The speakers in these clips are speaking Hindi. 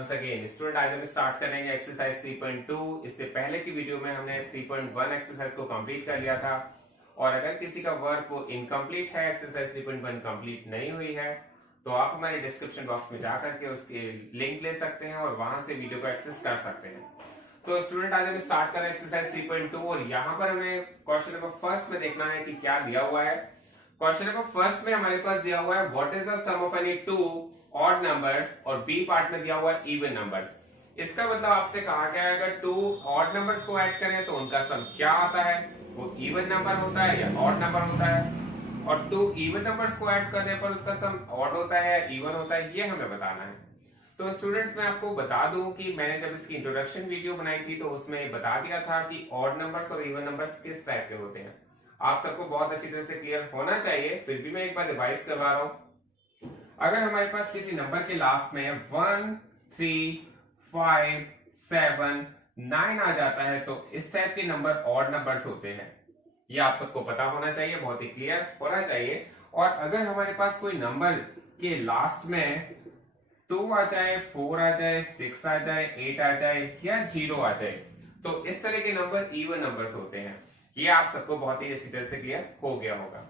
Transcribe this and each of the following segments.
वंस अगेन स्टूडेंट, आज हम स्टार्ट करेंगे एक्सरसाइज 3.2। इससे पहले की वीडियो में हमने 3.1 एक्सरसाइज को कंप्लीट कर लिया था, और अगर किसी का वर्क वो इनकम्प्लीट है, एक्सरसाइज 3.1 कंप्लीट नहीं हुई है, तो आप हमारे डिस्क्रिप्शन बॉक्स में जाकर के उसके लिंक ले सकते हैं और वहां से वीडियो को एक्सेस कर सकते हैं। तो स्टूडेंट, आज हम स्टार्ट कर रहे हैं एक्सरसाइज 3.2, और यहाँ पर हमें क्वेश्चन नंबर फर्स्ट में देखना है कि क्या दिया हुआ है। क्वेश्चन नंबर फर्स्ट में हमारे पास दिया हुआ है what is the sum of any two odd numbers, और बी पार्ट में दिया हुआ है इवन नंबर्स। इसका मतलब आपसे कहा गया है अगर टू ऑड नंबर्स को ऐड करें तो उनका सम क्या आता है, वो इवन नंबर होता है या ऑड नंबर होता है, और टू इवन नंबर्स को ऐड करने पर उसका सम ऑड होता है या इवन होता है, ये हमें बताना है। तो स्टूडेंट्स, मैं आपको बता दूं कि मैंने जब इसकी इंट्रोडक्शन वीडियो बनाई थी तो उसमें बता दिया था कि ऑड नंबर्स और इवन नंबर्स किस टाइप के होते हैं। आप सबको बहुत अच्छी तरह से क्लियर होना चाहिए, फिर भी मैं एक बार रिवाइज करवा रहा हूं। अगर हमारे पास किसी नंबर के लास्ट में 1, 3, 5, 7, 9 आ जाता है तो इस टाइप के नंबर ऑड नंबर्स होते हैं। ये आप सबको पता होना चाहिए, बहुत ही क्लियर होना चाहिए। और अगर हमारे पास कोई नंबर के लास्ट में 2 आ जाए, 4 आ जाए, 6 आ जाए, 8 आ जाए या 0 आ जाए, तो इस तरह के नंबर इवन नंबर्स होते हैं। ये आप सबको बहुत ही अच्छी तरह से क्लियर हो गया होगा।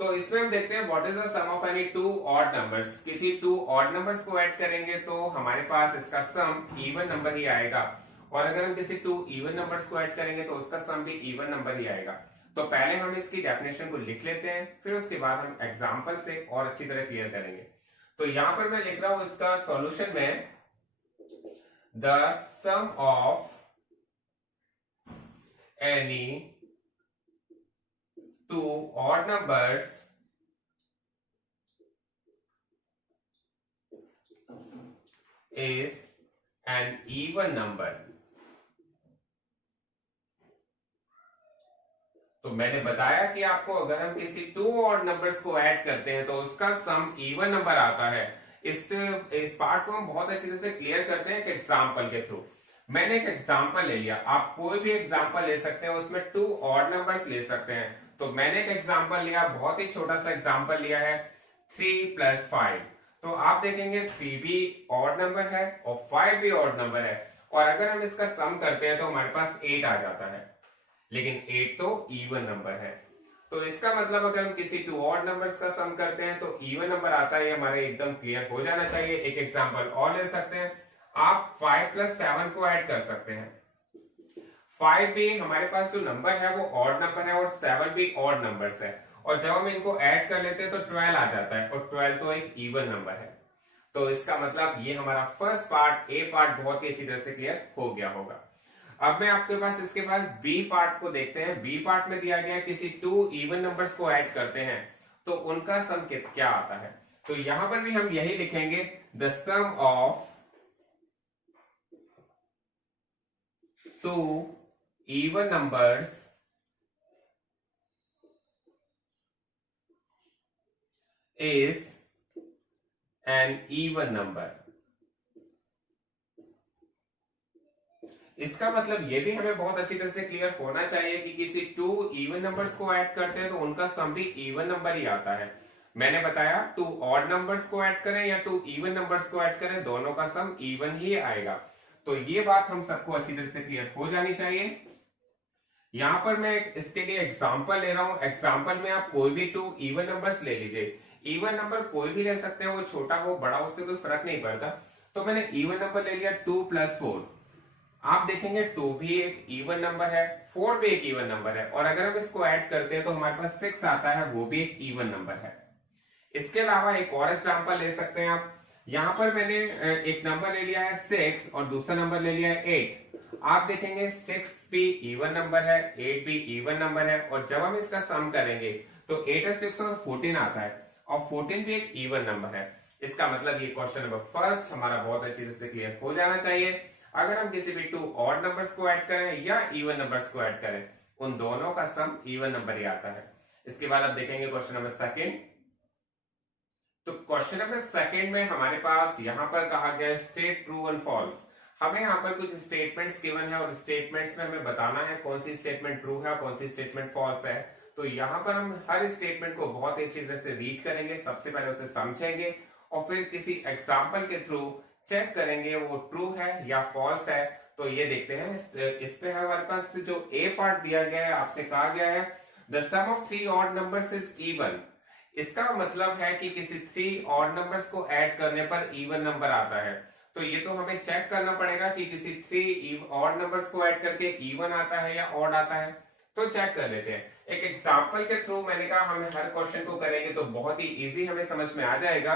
तो इसमें हम देखते हैं what is the sum of any two odd numbers. किसी टू ऑड नंबर्स को ऐड करेंगे तो हमारे पास इसका सम इवन नंबर ही आएगा, और अगर हम किसी टू इवन नंबर्स को ऐड करेंगे तो उसका सम भी इवन नंबर ही आएगा। तो पहले हम इसकी डेफिनेशन को लिख लेते हैं, फिर उसके बाद हम एग्जाम्पल से और अच्छी तरह क्लियर करेंगे। तो यहां पर मैं लिख रहा हूं इसका सॉल्यूशन में, the sum of any two odd numbers is an even number। तो मैंने बताया कि आपको अगर हम किसी टू ऑड नंबर्स को ऐड करते हैं तो उसका सम इवन नंबर आता है। इस पार्ट को हम बहुत अच्छी तरह से क्लियर करते हैं एक एग्जांपल के थ्रू। मैंने एक एग्जांपल ले लिया, आप कोई भी एग्जांपल ले सकते हैं, उसमें टू ऑड नंबर्स ले सकते हैं। तो मैंने एक एग्जांपल लिया, बहुत ही छोटा सा एग्जांपल लिया है 3 + 5। तो आप देखेंगे 3 भी ऑड नंबर है और 5 भी ऑड नंबर है, और अगर हम इसका सम करते हैं तो हमारे पास 8 आ जाता है, लेकिन 8 तो इवन नंबर है। तो इसका मतलब अगर हम किसी टू ऑड नंबर्स का सम करते हैं तो इवन नंबर आता है, हमारे एकदम क्लियर हो जाना चाहिए। एक एग्जांपल और ले सकते हैं, आप 5 + 7 को ऐड कर सकते हैं। 5 भी हमारे पास जो नंबर है वो ऑड नंबर है और 7 भी ऑड नंबर्स है, और जब हम इनको ऐड कर लेते हैं तो 12 आ जाता है, और 12 तो एक इवन नंबर है। तो इसका मतलब ये हमारा फर्स्ट पार्ट, ए पार्ट बहुत ही अच्छी तरह से क्लियर हो गया होगा। अब मैं आपके पास इसके पास बी पार्ट को देखते हैं। बी पार्ट में दिया गया है किसी टू इवन नंबर्स को ऐड करते हैं तो उनका सम क्या आता है। तो यहां पर भी हम यही लिखेंगे, the sum of two even numbers is an even number। इसका मतलब ये भी हमें बहुत अच्छी तरह से क्लियर होना चाहिए कि किसी टू इवन नंबर्स को ऐड करते हैं तो उनका सम भी इवन नंबर ही आता है। मैंने बताया टू ऑड नंबर्स को ऐड करें या टू इवन नंबर्स को ऐड करें, दोनों का सम इवन ही आएगा। तो ये बात हम सबको अच्छी तरह से क्लियर हो जानी चाहिए। यहां पर मैं इसके लिए एग्जांपल ले रहा हूं। एग्जांपल में आप कोई भी टू इवन नंबर्स ले लीजिए। इवन नंबर कोई भी ले सकते हैं, वो छोटा हो बड़ा, उससे कोई फर्क नहीं पड़ता। तो मैंने इवन नंबर ले लिया 2 + 4। आप देखेंगे 2 भी एक इवन नंबर है, 4 भी एक इवन नंबर है, और अगर हम इसको ऐड करते हैं तो हमारे पास 6 आता है, वो भी एक इवन नंबर है। इसके अलावा एक और एग्जांपल ले सकते हैं आप। यहां पर मैंने एक नंबर ले लिया है 6 और दूसरा नंबर ले लिया है 8। आप देखेंगे 6 भी इवन नंबर है, 8 भी इवन नंबर है, और जब हम इसका सम करेंगे तो 8 और 6 और 14 आता है, और 14 भी एक इवन नंबर है। इसका मतलब ये क्वेश्चन नंबर फर्स्ट हमारा बहुत अच्छी तरह से क्लियर हो जाना चाहिए। अगर हम किसी भी टू ऑड नंबर्स को ऐड करें या इवन नंबर्स को ऐड करें, उन दोनों का सम इवन नंबर ही आता है। इसके बाद आप देखेंगे क्वेश्चन नंबर सेकेंड। तो क्वेश्चन नंबर सेकेंड में हमारे पास यहां पर कहा गया स्टेट ट्रू और फॉल्स। हमें यहाँ पर कुछ स्टेटमेंट्स गिवन है और स्टेटमेंट्स में हमें बताना है कौन सी स्टेटमेंट ट्रू है और कौन सी स्टेटमेंट फॉल्स है। तो यहाँ पर हम हर स्टेटमेंट को बहुत ही अच्छी तरह से रीड करेंगे, सबसे पहले उसे समझेंगे और फिर किसी एग्जाम्पल के थ्रू चेक करेंगे वो ट्रू है या फॉल्स है। तो ये देखते हैं, इस पे हमारे पास जो ए पार्ट दिया गया है, आपसे कहा गया है the sum of 3 odd numbers is even. इसका मतलब है कि किसी 3 ऑड नंबर्स को ऐड करने पर इवन नंबर आता है। तो ये तो हमें चेक करना पड़ेगा कि किसी 3 ऑड नंबर्स को ऐड करके इवन आता है या ऑड आता है। तो चेक कर लेते हैं एक एग्जांपल के थ्रू। मैंने कहा हम हर क्वेश्चन को करेंगे तो बहुत ही इजी हमें समझ में आ जाएगा।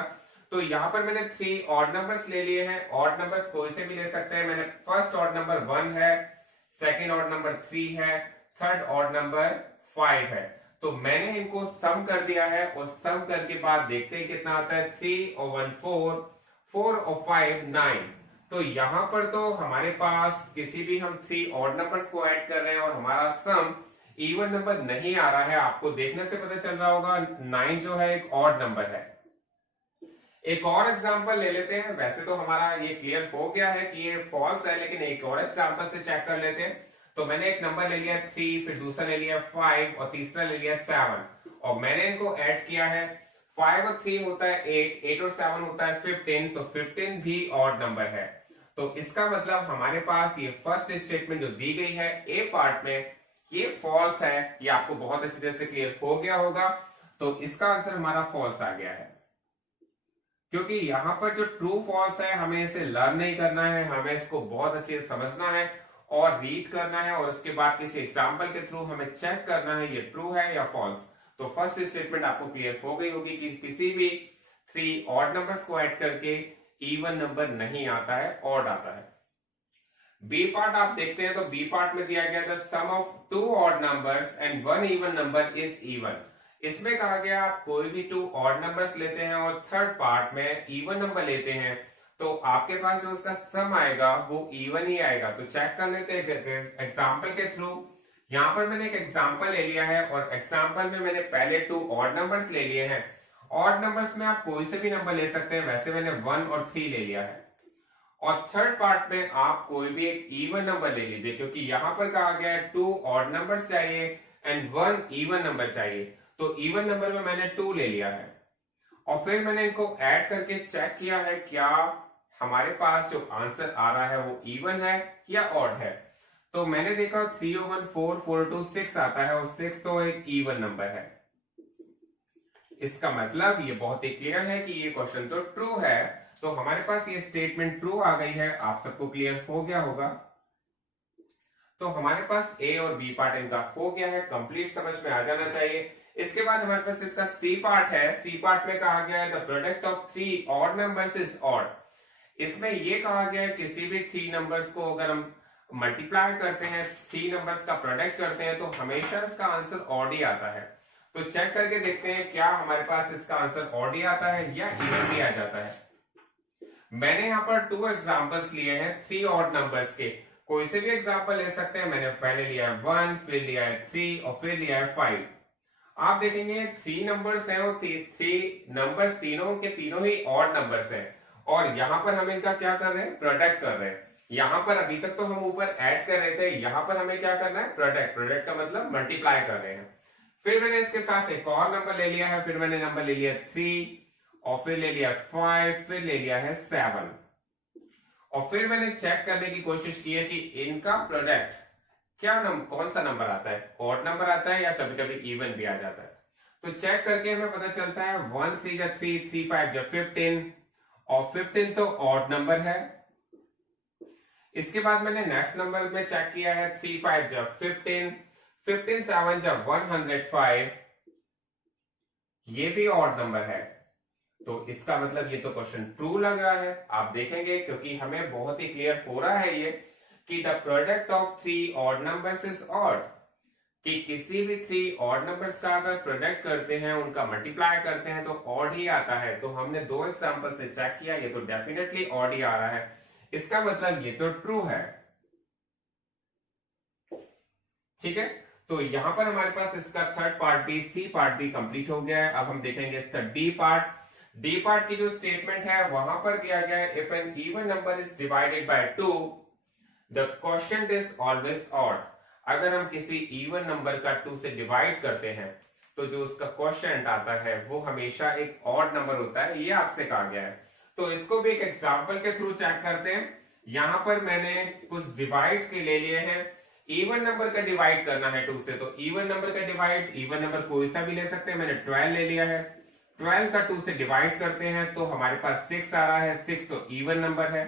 तो यहाँ पर मैंने 3 ऑड नंबर्स ले लिए हैं। ऑड नंबर्स कोई से भी ले सकते हैं। मैंने फर्स्ट ऑड नंबर 1 है, सेकेंड ऑड नंबर 3 है, थर्ड ऑड नंबर 5 है। तो मैंने इनको सम कर दिया है और सम करके बाद देखते हैं कितना आता है। 3 और 1 4, 4 और 5 9। तो यहां पर तो हमारे पास किसी भी हम 3 ऑड नंबर्स को ऐड कर रहे हैं और हमारा सम इवन नंबर नहीं आ रहा है। आपको देखने से पता चल रहा होगा 9 जो है एक ऑड नंबर है। एक और एग्जांपल ले लेते हैं। वैसे तो हमारा ये क्लियर हो गया है कि ये फॉल्स है, लेकिन एक और एग्जांपल से चेक कर लेते हैं। तो मैंने एक नंबर ले लिया 3, फिर दूसरा ले लिया 5 और तीसरा ले लिया 7 और मैंने इनको ऐड किया है। 5 और 3 होता है 8, 8 और 7 होता है 15। तो 15 भी ऑड नंबर है। तो इसका मतलब हमारे पास ये फर्स्ट स्टेटमेंट जो दी गई है ए पार्ट में, ये फॉल्स है। ये आपको बहुत अच्छी तरह से क्लियर हो गया होगा। तो इसका आंसर हमारा फॉल्स आ गया है, क्योंकि यहाँ पर जो ट्रू फॉल्स है हमें इसे लर्न नहीं करना है, हमें इसको बहुत अच्छे से समझना है और रीड करना है और उसके बाद किसी एग्जांपल के थ्रू हमें चेक करना है ये ट्रू है या फॉल्स। तो फर्स्ट स्टेटमेंट आपको क्लियर हो गई होगी कि किसी भी 3 ऑड नंबर्स को ऐड करके इवन नंबर नहीं आता है, ऑड आता है। बी पार्ट आप देखते हैं तो बी पार्ट में दिया गया the sum of 2 odd numbers and 1 even number is even. इसमें कहा गया आप कोई भी 2 ऑड नंबर्स लेते हैं और थर्ड पार्ट में इवन नंबर लेते हैं तो आपके पास जो उसका सम आएगा वो इवन ही आएगा। तो चेक कर लेते हैं एग्जांपल के थ्रू। यहाँ पर मैंने एक एग्जांपल ले लिया है और एग्जांपल में मैंने पहले 2 ऑड नंबर्स ले लिए हैं। ऑड नंबर्स में आप कोई से भी नंबर ले सकते हैं, वैसे मैंने 1 और 3 ले लिया है। और थर्ड पार्ट में आप कोई भी एक इवन नंबर ले लीजिए, क्योंकि यहां पर कहा गया है 2 ऑड नंबर्स चाहिए एंड 1 इवन नंबर चाहिए। तो इवन नंबर में मैंने 2 ले लिया है और फिर मैंने इनको ऐड करके चेक किया है क्या हमारे पास जो आंसर आ रहा है वो इवन है या ऑड है। तो मैंने देखा 3 और 1 4, 4 और 2 6 आता है और 6 तो एक इवन नंबर है। इसका मतलब ये बहुत ही क्लियर है कि ये क्वेश्चन तो ट्रू है। तो हमारे पास ये स्टेटमेंट ट्रू आ गई है। आप सबको क्लियर हो गया होगा। तो हमारे पास ए और बी पार्ट इनका हो गया है, कंप्लीट समझ में आ जाना चाहिए। इसके बाद हमारे पास इसका सी पार्ट है। सी पार्ट में कहा गया है the product of 3 odd numbers is odd. इसमें ये कहा गया है किसी भी 3 नंबर्स को अगर हम मल्टीप्लाई करते हैं, 3 नंबर्स का प्रोडक्ट करते हैं तो हमेशा इसका आंसर ऑड ही आता है। तो चेक करके देखते हैं क्या हमारे पास इसका आंसर ऑड ही आता है या इवन भी आ जाता है। मैंने यहाँ पर 2 एग्जांपल्स लिए हैं 3 ऑड नंबर्स के। कोई से भी एग्जांपल ले सकते हैं। मैंने पहले लिया है 1, फिर लिया है 3 और फिर लिया है 5। आप देखेंगे 3 नंबर्स हैं और 3 नंबर्स तीनों के तीनों ही ऑड नंबर्स हैं और यहाँ पर हम इनका क्या कर रहे हैं, प्रोडक्ट कर रहे हैं। यहाँ पर अभी तक तो हम ऊपर ऐड कर रहे थे, यहाँ पर हमें क्या करना है, प्रोडक्ट। प्रोडक्ट का मतलब मल्टीप्लाई कर रहे हैं। फिर मैंने इसके साथ एक और नंबर ले लिया है। फिर मैंने नंबर ले लिया 3 और फिर ले लिया 5, फिर ले लिया है 7 और फिर मैंने चेक करने की कोशिश की है कि इनका प्रोडक्ट कौन सा नंबर आता है, ऑड नंबर आता है या कभी कभी इवन भी आ जाता है। तो चेक करके हमें पता चलता है 1 3 जा 3, 3 5 जा 15 और 15 तो ऑड नंबर है। इसके बाद मैंने नेक्स्ट नंबर में चेक किया है 3 5 जा 15, 15 7 जा 105, ये भी ऑड नंबर है। तो इसका मतलब ये तो क्वेश्चन ट्रू लग रहा है। आप देखेंगे क्योंकि हमें बहुत ही क्लियर हो रहा है ये कि the product of 3 odd numbers is odd, कि किसी भी 3 ऑड नंबर्स का अगर प्रोडक्ट करते हैं, उनका मल्टीप्लाई करते हैं तो ऑड ही आता है। तो हमने 2 एग्जांपल से चेक किया, ये तो डेफिनेटली ऑड ही आ रहा है। इसका मतलब ये तो ट्रू है। ठीक है, तो यहां पर हमारे पास इसका थर्ड पार्ट भी, सी पार्ट भी कंप्लीट हो गया है। अब हम देखेंगे इसका डी पार्ट। डी पार्ट की जो स्टेटमेंट है वहां पर दिया गया है if an even number is divided by 2 the quotient is always odd. अगर हम किसी इवन नंबर का 2 से डिवाइड करते हैं तो जो उसका क्वोशिएंट आता है वो हमेशा एक ऑड नंबर होता है, ये आपसे कहा गया है। तो इसको भी एक एग्जांपल के थ्रू चेक करते हैं। यहां पर मैंने कुछ डिवाइड के ले लिए हैं, इवन नंबर का डिवाइड करना है 2 से, तो इवन नंबर का डिवाइड, इवन नंबर कोई सा भी ले सकते हैं, मैंने 12 ले लिया है। 12 का 2 से डिवाइड करते हैं तो हमारे पास 6 आ रहा है। 6 तो इवन नंबर है,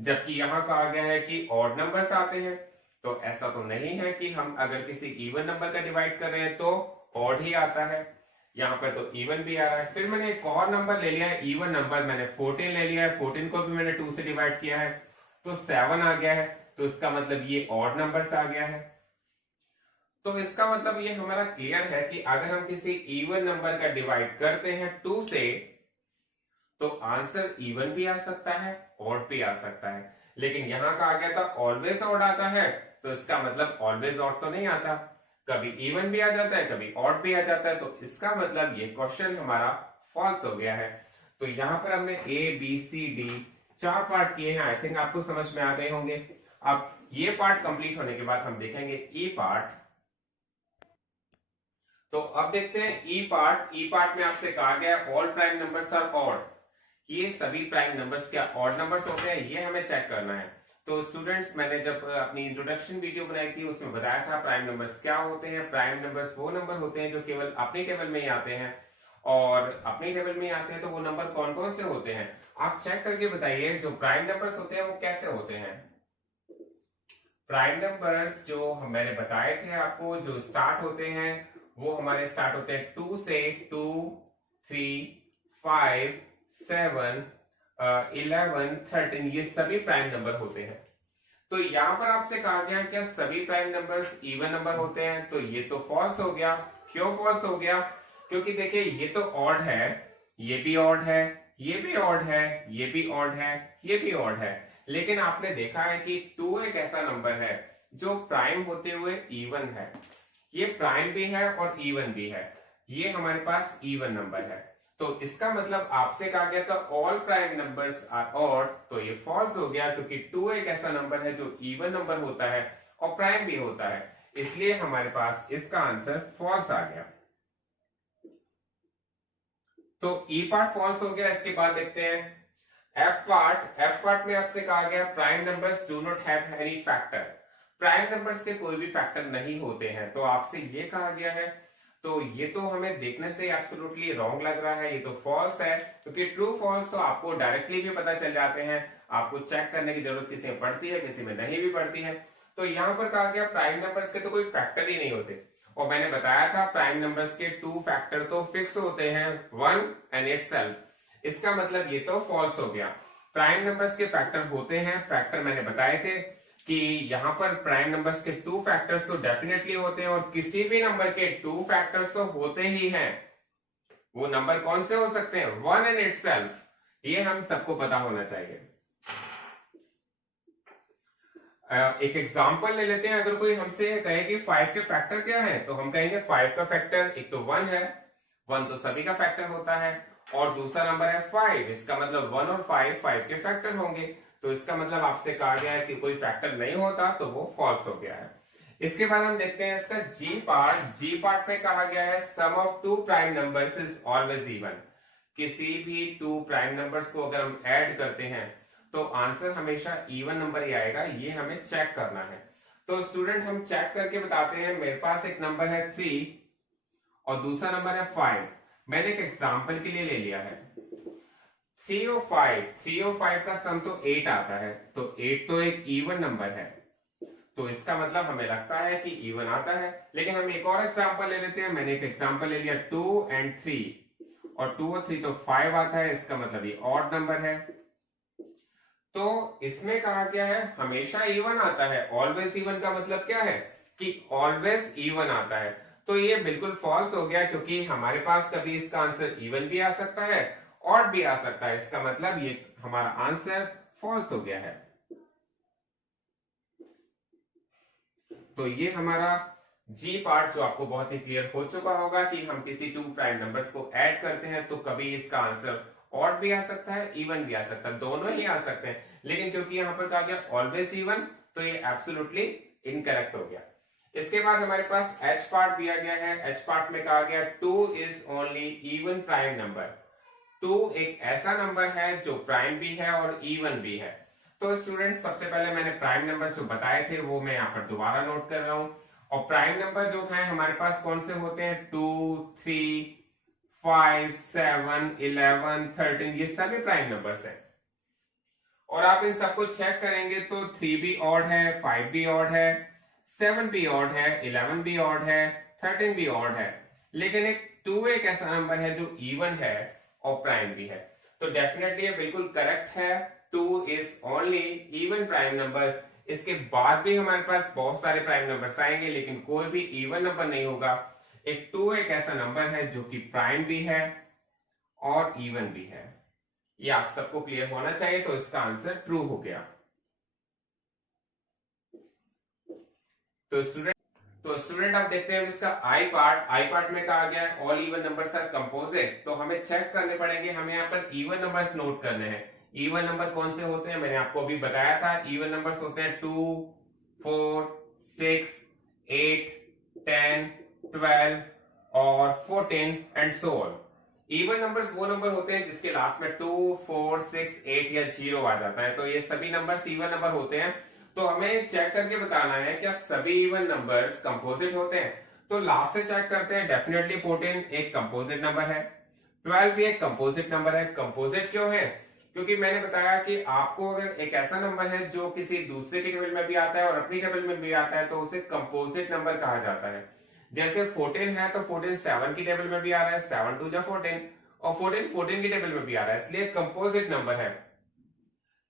जबकि यहां कहा गया है कि ऑड नंबर्स आते हैं। तो ऐसा तो नहीं है कि हम अगर किसी इवन नंबर का डिवाइड कर रहे हैं तो ऑड ही आता है, यहाँ पर तो इवन भी आ रहा है। फिर मैंने एक और नंबर ले लिया है, इवन नंबर, मैंने 14 ले लिया है। 14 को भी मैंने 2 से डिवाइड किया है तो 7 आ गया है। तो इसका मतलब ये ऑड नंबर्स आ गया है। तो इसका मतलब ये हमारा क्लियर है कि अगर हम किसी इवन नंबर का डिवाइड करते हैं 2 से तो आंसर इवन भी आ सकता है, ऑड भी आ सकता है। लेकिन यहां कहा गया था ऑलवेज ऑड आता है, तो इसका मतलब ऑलवेज ऑड तो नहीं आता, कभी इवन भी आ जाता है, कभी ऑड भी आ जाता है। तो इसका मतलब ये क्वेश्चन हमारा फॉल्स हो गया है। तो यहां पर हमने A B C D 4 part किए हैं। आई थिंक आपको समझ में आ गए होंगे। अब ये पार्ट कंप्लीट होने के बाद हम देखेंगे ई पार्ट। तो अब देखते हैं ई पार्ट। ई पार्ट में आपसे कहा गया all prime numbers are odd, ये सभी प्राइम नंबर्स क्या ऑड नंबर्स होते हैं, ये हमें चेक करना है। तो स्टूडेंट्स, मैंने जब अपनी इंट्रोडक्शन वीडियो बनाई थी उसमें बताया था प्राइम नंबर्स क्या होते हैं। प्राइम नंबर्स वो नंबर होते हैं जो केवल अपनी टेबल में ही आते हैं, और अपनी टेबल में ही आते हैं तो वो नंबर कौन कौन से होते हैं आप चेक करके बताइए। जो प्राइम नंबर्स होते हैं वो कैसे होते हैं। प्राइम नंबर्स जो मैंने बताए थे आपको, जो स्टार्ट होते हैं वो हमारे स्टार्ट होते हैं 2 से। 2, 3, 5, 7, 11, 13, ये सभी प्राइम नंबर होते हैं। तो यहां पर आपसे कहा गया क्या सभी प्राइम नंबर्स इवन नंबर होते हैं, तो ये तो फॉल्स हो गया। क्यों फॉल्स हो गया? क्योंकि देखिए ये तो ऑड है, ये भी ऑड है, ये भी ऑड है, ये भी ऑड है, ये भी ऑड है। लेकिन आपने देखा है कि 2 एक ऐसा नंबर है जो प्राइम होते हुए इवन है। ये प्राइम भी है और इवन भी है, ये हमारे पास इवन नंबर है। तो इसका मतलब आपसे कहा गया था all prime numbers are odd, तो ये फॉल्स हो गया क्योंकि 2 एक ऐसा नंबर है जो इवन नंबर होता है और प्राइम भी होता है, इसलिए हमारे पास इसका आंसर फॉल्स आ गया। तो ई पार्ट फॉल्स हो गया। इसके बाद देखते हैं एफ पार्ट। एफ पार्ट में आपसे कहा गया prime numbers do not have any factor, prime numbers के कोई भी फैक्टर नहीं होते हैं। तो आपसे ये कहा गया है, तो ये तो हमें देखने से एब्सोल्युटली रॉन्ग लग रहा है, ये तो फॉल्स है। क्योंकि ट्रू फॉल्स तो आपको डायरेक्टली भी पता चल जाते हैं, आपको चेक करने की जरूरत किसी में पड़ती है, किसी में नहीं भी पड़ती है। तो यहाँ पर कहा गया प्राइम नंबर्स के तो कोई फैक्टर ही नहीं होते, और मैंने बताया था प्राइम नंबर्स के 2 फैक्टर तो फिक्स होते हैं, 1 एंड इटसेल्फ। इसका मतलब ये तो फॉल्स हो गया। प्राइम नंबर्स के फैक्टर होते हैं, फैक्टर मैंने बताए थे कि यहाँ पर प्राइम नंबर्स के 2 फैक्टर्स तो डेफिनेटली होते हैं, और किसी भी नंबर के 2 फैक्टर्स तो होते ही हैं। वो नंबर कौन से हो सकते हैं? 1 एंड इटसेल्फ, ये हम सबको पता होना चाहिए। एक एग्जांपल ले लेते हैं। अगर कोई हमसे कहे कि 5 के फैक्टर क्या है, तो हम कहेंगे 5 का फैक्टर एक तो 1 है, 1 तो सभी का फैक्टर होता है, और दूसरा नंबर है 5, इसका मतलब 1 और 5 के फैक्टर होंगे। तो इसका मतलब आपसे कहा गया है कि कोई फैक्टर नहीं होता, तो वो फॉल्स हो गया है। इसके बाद हम देखते हैं इसका जी पार्ट। जी पार्ट में कहा गया है sum of 2 prime numbers is always even, किसी भी 2 प्राइम नंबर्स को अगर हम ऐड करते हैं तो आंसर हमेशा इवन नंबर ही आएगा, ये हमें चेक करना है। तो स्टूडेंट हम चेक करके बताते हैं। मेरे पास एक नंबर है 3 और दूसरा नंबर है 5, मैंने एक एग्जांपल के लिए ले लिया है। 3 और 5 का सम तो 8 आता है, तो 8 तो एक इवन नंबर है, तो इसका मतलब हमें लगता है कि इवन आता है। लेकिन हम एक और एग्जांपल ले लेते हैं। मैंने एक एग्जांपल ले लिया 2 एंड 3, और 2 और 3 तो 5 आता है, इसका मतलब ये ऑड नंबर है। तो इसमें कहा गया है हमेशा इवन आता है। ऑलवेज इवन का मतलब क्या है कि ऑलवेज इवन आता है। तो ये बिल्कुल फॉल्स हो गया, क्योंकि हमारे पास कभी इसका आंसर इवन भी आ सकता है, ऑड भी आ सकता है। इसका मतलब ये हमारा आंसर फॉल्स हो गया है। तो ये हमारा जी पार्ट जो आपको बहुत ही क्लियर हो चुका होगा कि हम किसी 2 प्राइम नंबर्स को ऐड करते हैं तो कभी इसका आंसर ऑड भी आ सकता है, इवन भी आ सकता है, दोनों ही आ सकते हैं। लेकिन क्योंकि यहां पर कहा गया ऑलवेज इवन, तो ये एब्सोल्युटली इनकरेक्ट हो गया। इसके बाद हमारे पास एच पार्ट दिया गया है। एच पार्ट में कहा गया 2 is only even prime number, 2 एक ऐसा नंबर है जो प्राइम भी है और इवन भी है। तो स्टूडेंट्स सबसे पहले मैंने प्राइम नंबर जो बताए थे वो मैं यहाँ पर दोबारा नोट कर रहा हूं। और प्राइम नंबर जो है हमारे पास कौन से होते हैं, 2, 3, 5, 7, 11, 13, ये सभी प्राइम नंबर्स हैं। और आप इन सबको चेक करेंगे तो 3 भी ऑड है, 5 भी ऑड है, 7 भी ऑड है, 11 भी ऑड है, 13 भी ऑड है। लेकिन एक 2 एक ऐसा नंबर है जो इवन है और प्राइम भी है। तो डेफिनेटली ये बिल्कुल करेक्ट है, 2 is only even prime number. इसके बाद भी हमारे पास बहुत सारे प्राइम नंबर्स आएंगे लेकिन कोई भी इवन नंबर नहीं होगा। एक 2 एक ऐसा नंबर है जो कि प्राइम भी है और इवन भी है। ये आप सबको क्लियर होना चाहिए, तो इसका आंसर ट्रू हो गया। तो स्टूडेंट आप देखते हैं इसका आई पार्ट में कहा गया है all even numbers are composite. तो हमें चेक करने पड़ेंगे, हमें यहाँ पर इवन नंबर्स नोट करने हैं। इवन नंबर कौन से होते हैं, मैंने आपको अभी बताया था। इवन नंबर्स होते हैं 2, 4, 6, 8, 10, 12 और 14 and so on. Even numbers वो नंबर होते हैं जिसके लास्ट में 2, 4, 6, 8 या 0 आ जाता है। तो ये सभी नंबर्स इवन नंबर होते हैं। तो हमें चेक करके बताना है क्या सभी इवन नंबर्स कंपोजिट होते हैं। तो लास्ट से चेक करते हैं। डेफिनेटली 14 एक कंपोजिट नंबर है, 12 भी एक कंपोजिट नंबर है। कंपोजिट क्यों है, क्योंकि मैंने बताया कि आपको अगर एक ऐसा नंबर है जो किसी दूसरे के टेबल में भी आता है और अपनी टेबल में भी आता है तो उसे कंपोजिट नंबर कहा जाता है। जैसे 14 है तो 14 7 की टेबल में भी आ रहा है, 7 2 जा 14, और 14 14 की टेबल में भी आ रहा है, इसलिए कंपोजिट नंबर है।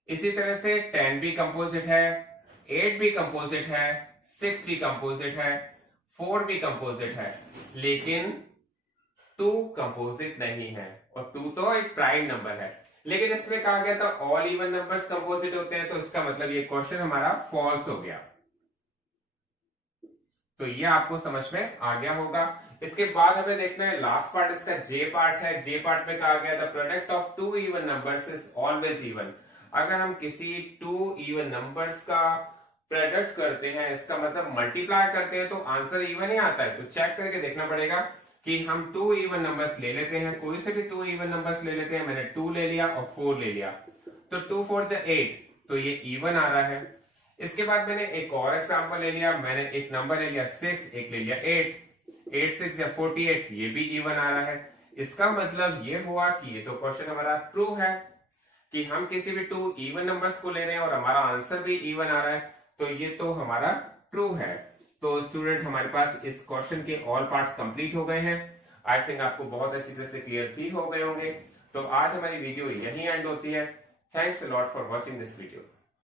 इसी तरह से 10 भी कंपोजिट है, 8 भी कंपोजिट है, 6 भी कंपोजिट है, 4 भी कंपोजिट है, लेकिन 2 कंपोजिट नहीं है। और 2 तो एक प्राइम नंबर है। लेकिन इसमें कहा गया था ऑल इवन नंबर्स कंपोजिट होते हैं, तो इसका मतलब ये क्वेश्चन हमारा फॉल्स हो गया। तो ये आपको समझ में आ गया होगा। इसके बाद हमें देखना है लास्ट पार्ट, इसका जे पार्ट है। जे पार्ट में कहा गया था product of 2 even numbers is always even. अगर हम किसी 2 इवन नंबर्स का प्रोडक्ट करते हैं, इसका मतलब मल्टीप्लाई करते हैं, तो आंसर इवन ही आता है। तो चेक करके देखना पड़ेगा कि हम 2 इवन नंबर्स ले लेते हैं, कोई से भी 2 इवन नंबर्स ले लेते हैं। मैंने 2 ले लिया और 4 ले लिया, तो 2 4 जा 8, तो ये इवन आ रहा है। इसके बाद मैंने एक और एग्जांपल ले लिया, मैंने एक नंबर ले लिया 6, एक ले लिया 8, 8 6 या 48, ये भी इवन आ रहा है। इसका मतलब ये हुआ कि ये तो क्वेश्चन हमारा ट्रू है कि हम किसी भी 2 इवन नंबर्स को ले रहे हैं और हमारा आंसर भी इवन आ रहा है, तो ये तो हमारा ट्रू है। तो स्टूडेंट हमारे पास इस क्वेश्चन के ऑल पार्ट्स कंप्लीट हो गए हैं। आई थिंक आपको बहुत अच्छी तरह से क्लियर भी हो गए होंगे। तो आज हमारी वीडियो यहीं एंड होती है। Thanks a lot for watching this video.